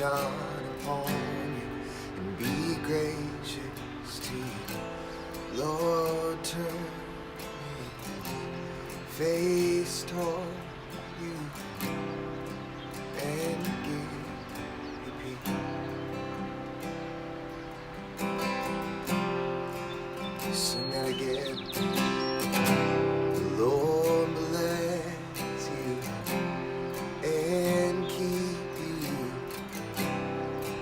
shine upon you and be gracious to you. Lord, turn your face toward you and give you peace. Sing that again. The Lord bless you and keep you.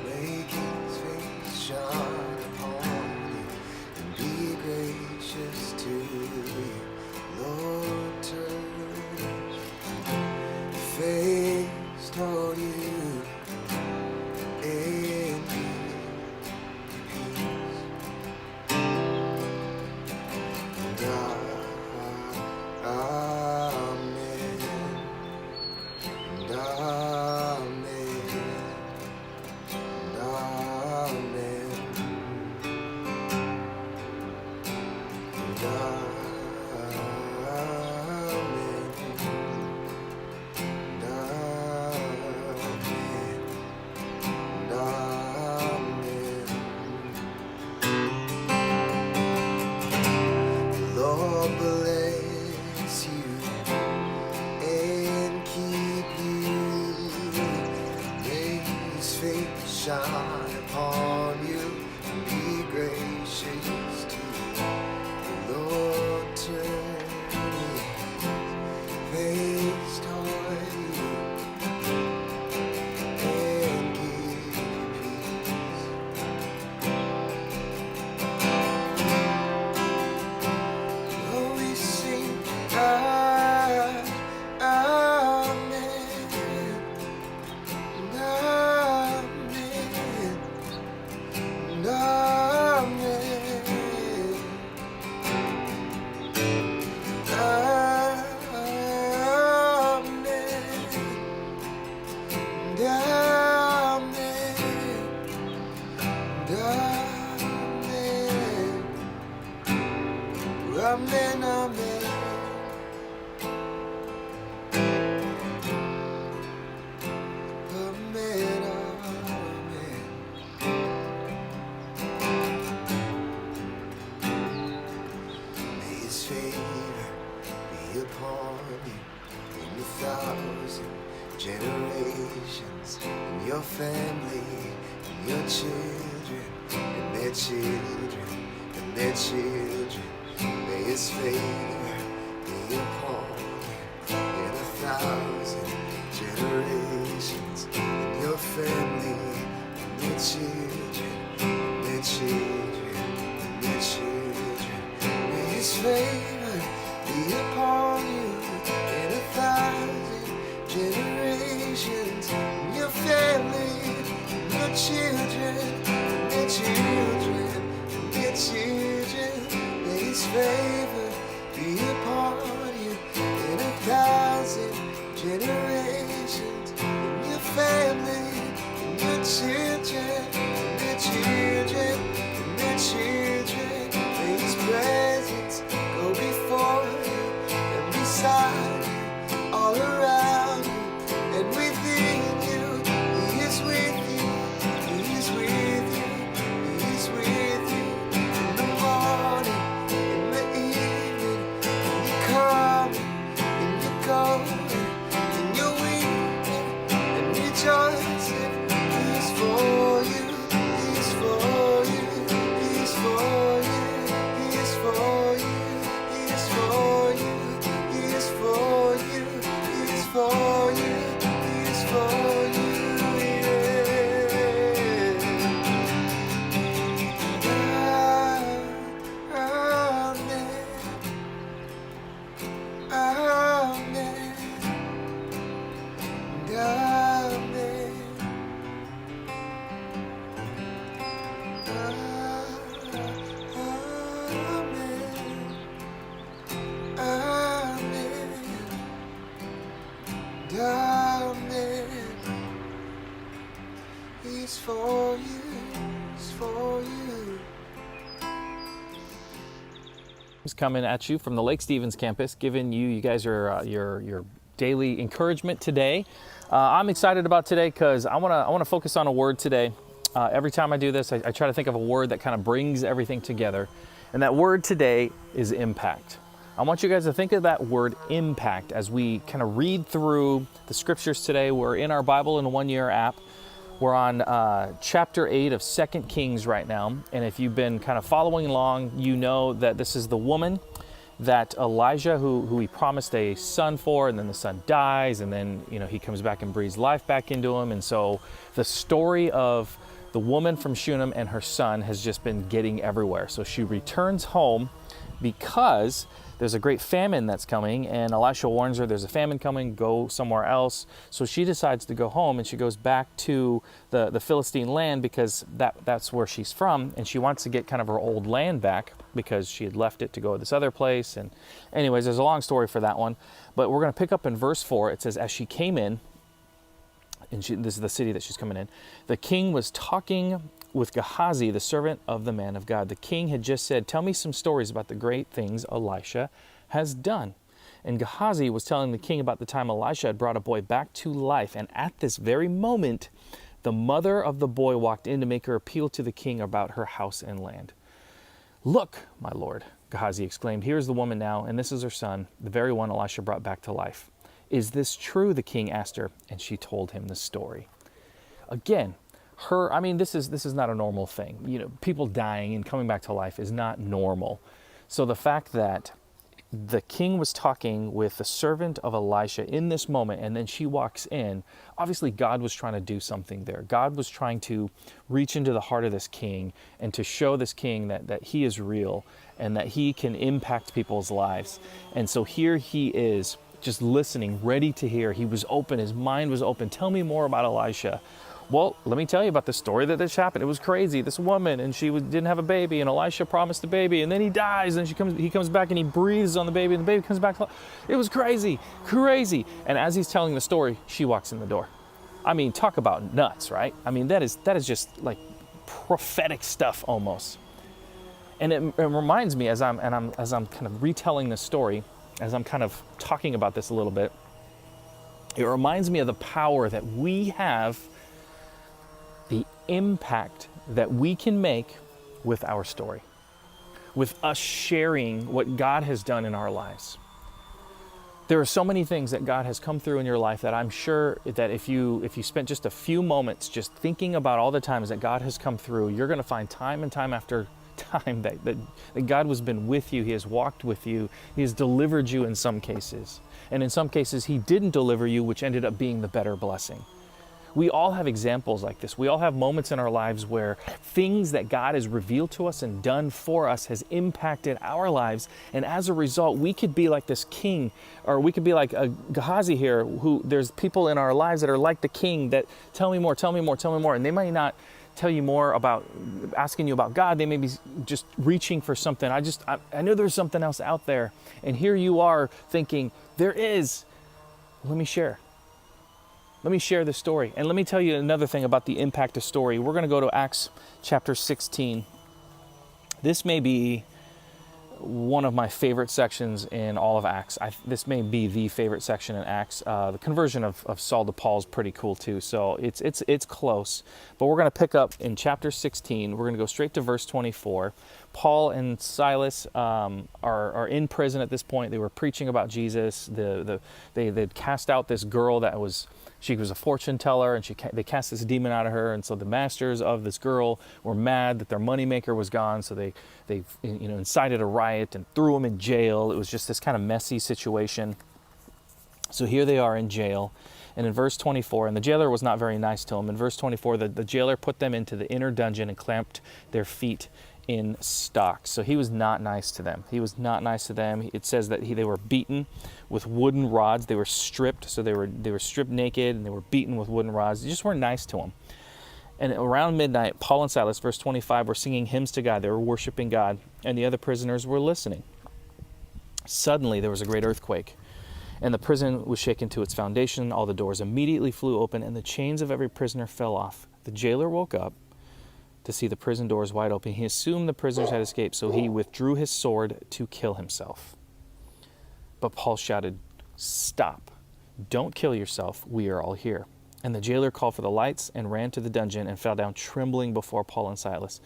Make his face shine upon you and be gracious to you. Lord, turn your face toward you and give you peace. And amen. And amen. And amen. And Lord bless you and keep you. May his face shine upon you and be gracious to you. The Lord turn his face toward you and give you peace. Oh, we sing amen, amen, amen, amen. Amen, amen. May his favor be upon you in 1,000 generations, and your family, and your children, and their children, and their children. May his favor be upon you in 1,000 generations, and your family, and their children, and their children, and their children. May his favor be upon you in 1,000 generations, and your family, and your children, and their children, and their children. May his favor be upon you in 1,000 generations, and your family, and your children, and their children, and their children. May his presence go before you and beside you, all around you and within you. He is with you, he is with you, he is with you in the morning, in the evening, when you come and you go, and you're weeping and rejoicing. He is for you, he is for you, he is for you, he is for you, he is for you, he is for you, he is for you, he is for you, Amen, amen, amen. He's for you, he's for you. Coming at you from the Lake Stevens campus, giving you guys are your daily encouragement today. I'm excited about today because I want to focus on a word today. Every time I do this, I try to think of a word that kind of brings everything together. And that word today is impact. I want you guys to think of that word impact as we kind of read through the scriptures today. We're in our Bible in a 1-year app. We're on chapter 8 of 2 Kings right now. And if you've been kind of following along, you know that this is the woman that Elijah, who he promised a son for, and then the son dies, and then he comes back and breathes life back into him. And so the story of the woman from Shunem and her son has just been getting everywhere. So she returns home because there's a great famine that's coming, and Elisha warns her there's a famine coming, go somewhere else. So she decides to go home, and she goes back to the Philistine land because that's where she's from, and she wants to get kind of her old land back because she had left it to go to this other place. And anyways, there's a long story for that one, but we're going to pick up in verse 4. It says, as she came in, and this is the city that she's coming in, the king was talking with Gehazi, the servant of the man of God. The king had just said, tell me some stories about the great things Elisha has done. And Gehazi was telling the king about the time Elisha had brought a boy back to life. And at this very moment, the mother of the boy walked in to make her appeal to the king about her house and land. Look, my lord, Gehazi exclaimed, here's the woman now, and this is her son, the very one Elisha brought back to life. Is this true? The king asked her, and she told him the story. Again, this is not a normal thing. People dying and coming back to life is not normal. So the fact that the king was talking with the servant of Elisha in this moment, and then she walks in, obviously God was trying to do something there. God was trying to reach into the heart of this king and to show this king that he is real and that he can impact people's lives. And so here he is, just listening, ready to hear. He was open, his mind was open. Tell me more about Elisha. Well, let me tell you about the story that this happened. It was crazy. This woman, and she didn't have a baby, and Elisha promised a baby, and then he dies, and he comes back and he breathes on the baby, and the baby comes back. It was crazy. And as he's telling the story, she walks in the door. Talk about nuts, right? That is just like prophetic stuff almost. And it reminds me as I'm kind of retelling this story, as I'm kind of talking about this a little bit, it reminds me of the power that we have, the impact that we can make with our story, with us sharing what God has done in our lives. There are so many things that God has come through in your life that I'm sure that if you spent just a few moments just thinking about all the times that God has come through, you're going to find time and time after time that God has been with you. He has walked with you. He has delivered you in some cases. And in some cases, he didn't deliver you, which ended up being the better blessing. We all have examples like this. We all have moments in our lives where things that God has revealed to us and done for us has impacted our lives. And as a result, we could be like this king, or we could be like a Gehazi here, who there's people in our lives that are like the king that tell me more, tell me more, tell me more. And they might not tell you more about asking you about God. They may be just reaching for something. I know there's something else out there. And here you are thinking, there is. Let me share. Let me share this story. And let me tell you another thing about the impact of story. We're going to go to Acts chapter 16. This may be one of my favorite sections in all of Acts. This may be the favorite section in Acts. The conversion of Saul to Paul is pretty cool too. So it's close. But we're going to pick up in chapter 16. We're going to go straight to verse 24. Paul and Silas are in prison at this point. They were preaching about Jesus. They'd cast out this girl that was... She was a fortune teller, and they cast this demon out of her. And so the masters of this girl were mad that their moneymaker was gone. So they incited a riot and threw him in jail. It was just this kind of messy situation. So here they are in jail. And in verse 24, and the jailer was not very nice to him. In verse 24, the jailer put them into the inner dungeon and clamped their feet in stocks. So he was not nice to them. It says that they were beaten with wooden rods. They were stripped, so they were stripped naked, and they were beaten with wooden rods. They just weren't nice to him. And around midnight, Paul and Silas, verse 25, were singing hymns to God. They were worshiping God, and the other prisoners were listening. Suddenly, there was a great earthquake, and the prison was shaken to its foundation. All the doors immediately flew open, and the chains of every prisoner fell off. The jailer woke up to see the prison doors wide open. He assumed the prisoners had escaped, so he withdrew his sword to kill himself. But Paul shouted, "Stop. Don't kill yourself. We are all here." And the jailer called for the lights and ran to the dungeon and fell down trembling before Paul and Silas.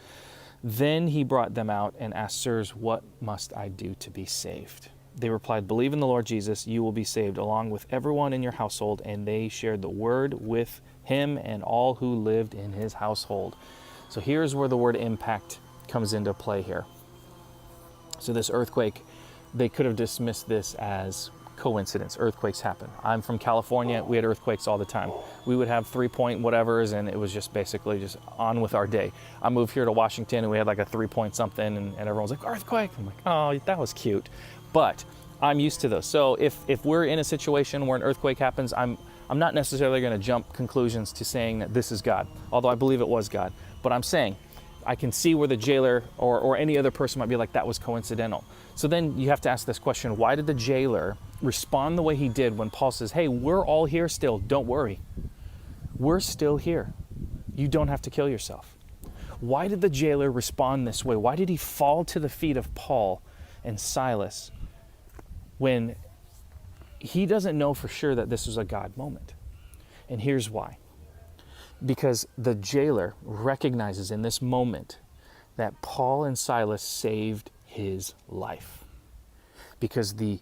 Then he brought them out and asked, "Sirs, what must I do to be saved?" They replied, "Believe in the Lord Jesus, you will be saved, along with everyone in your household." And they shared the word with him and all who lived in his household. So here's where the word impact comes into play here. So this earthquake, they could have dismissed this as coincidence. Earthquakes happen. I'm from California. We had earthquakes all the time. We would have 3-point whatevers, and it was just basically just on with our day. I moved here to Washington, and we had like a 3-point something, and everyone was like, "Earthquake." I'm like, "Oh, that was cute." But I'm used to those. So if we're in a situation where an earthquake happens, I'm not necessarily going to jump conclusions to saying that this is God, although I believe it was God. But I'm saying I can see where the jailer or any other person might be like, that was coincidental. So then you have to ask this question: why did the jailer respond the way he did when Paul says, "Hey, we're all here still, don't worry. We're still here. You don't have to kill yourself"? Why did the jailer respond this way? Why did he fall to the feet of Paul and Silas when he doesn't know for sure that this was a God moment? And here's why. Because the jailer recognizes in this moment that Paul and Silas saved his life. Because the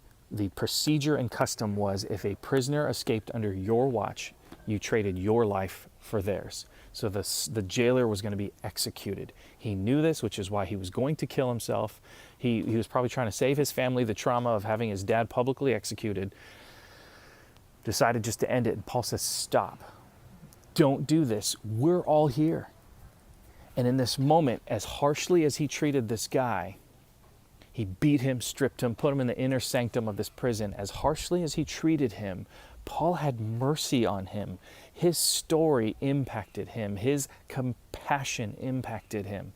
procedure and custom was, if a prisoner escaped under your watch, you traded your life for theirs. So the jailer was going to be executed. He knew this, which is why he was going to kill himself. He was probably trying to save his family the trauma of having his dad publicly executed. Decided just to end it. And Paul says, "Stop. Don't do this. We're all here." And in this moment, as harshly as he treated this guy, he beat him, stripped him, put him in the inner sanctum of this prison. As harshly as he treated him, Paul had mercy on him. His story impacted him. His compassion impacted him.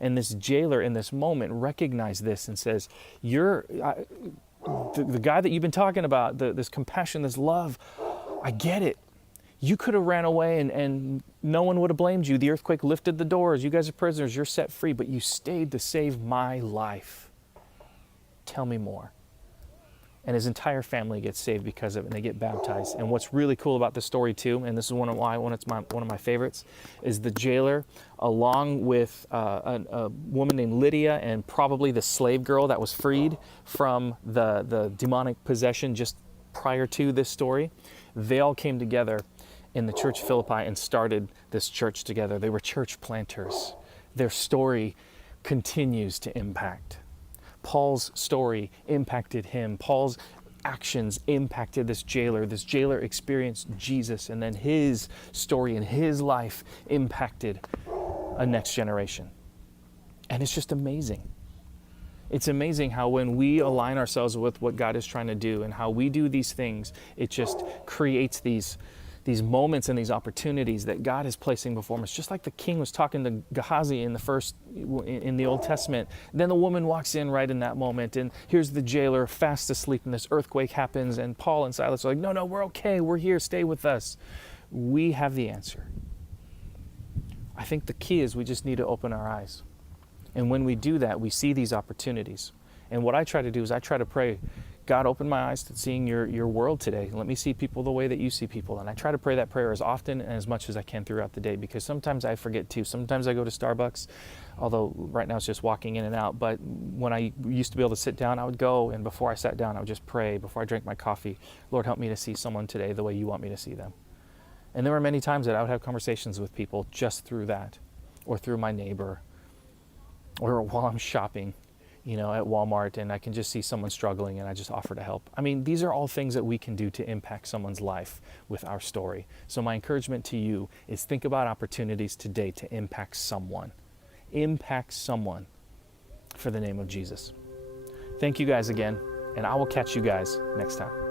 And this jailer in this moment recognized this and says, the guy that you've been talking about, this compassion, this love, I get it. You could have ran away and no one would have blamed you. The earthquake lifted the doors. You guys are prisoners. You're set free, but you stayed to save my life. Tell me more. And his entire family gets saved because of it, and they get baptized. And what's really cool about this story too, and this is one of my favorites, is the jailer, along with a woman named Lydia and probably the slave girl that was freed from the demonic possession just prior to this story. They all came together in the church of Philippi and started this church together. They were church planters. Their story continues to impact. Paul's story impacted him. Paul's actions impacted this jailer. This jailer experienced Jesus, and then his story and his life impacted a next generation. And it's just amazing. It's amazing how when we align ourselves with what God is trying to do and how we do these things, it just creates these moments and these opportunities that God is placing before us. Just like the king was talking to Gehazi in the Old Testament. Then the woman walks in right in that moment, and here's the jailer fast asleep, and this earthquake happens, and Paul and Silas are like, no, we're okay, we're here, stay with us. We have the answer. I think the key is we just need to open our eyes. And when we do that, we see these opportunities. And what I try to do is I try to pray, God, open my eyes to seeing your world today. Let me see people the way that you see people. And I try to pray that prayer as often and as much as I can throughout the day, because sometimes I forget too. Sometimes I go to Starbucks, although right now it's just walking in and out. But when I used to be able to sit down, I would go, and before I sat down, I would just pray. Before I drank my coffee, Lord, help me to see someone today the way you want me to see them. And there were many times that I would have conversations with people just through that, or through my neighbor, or while I'm shopping, at Walmart, and I can just see someone struggling and I just offer to help. I mean, these are all things that we can do to impact someone's life with our story. So my encouragement to you is think about opportunities today to impact someone. Impact someone for the name of Jesus. Thank you guys again, and I will catch you guys next time.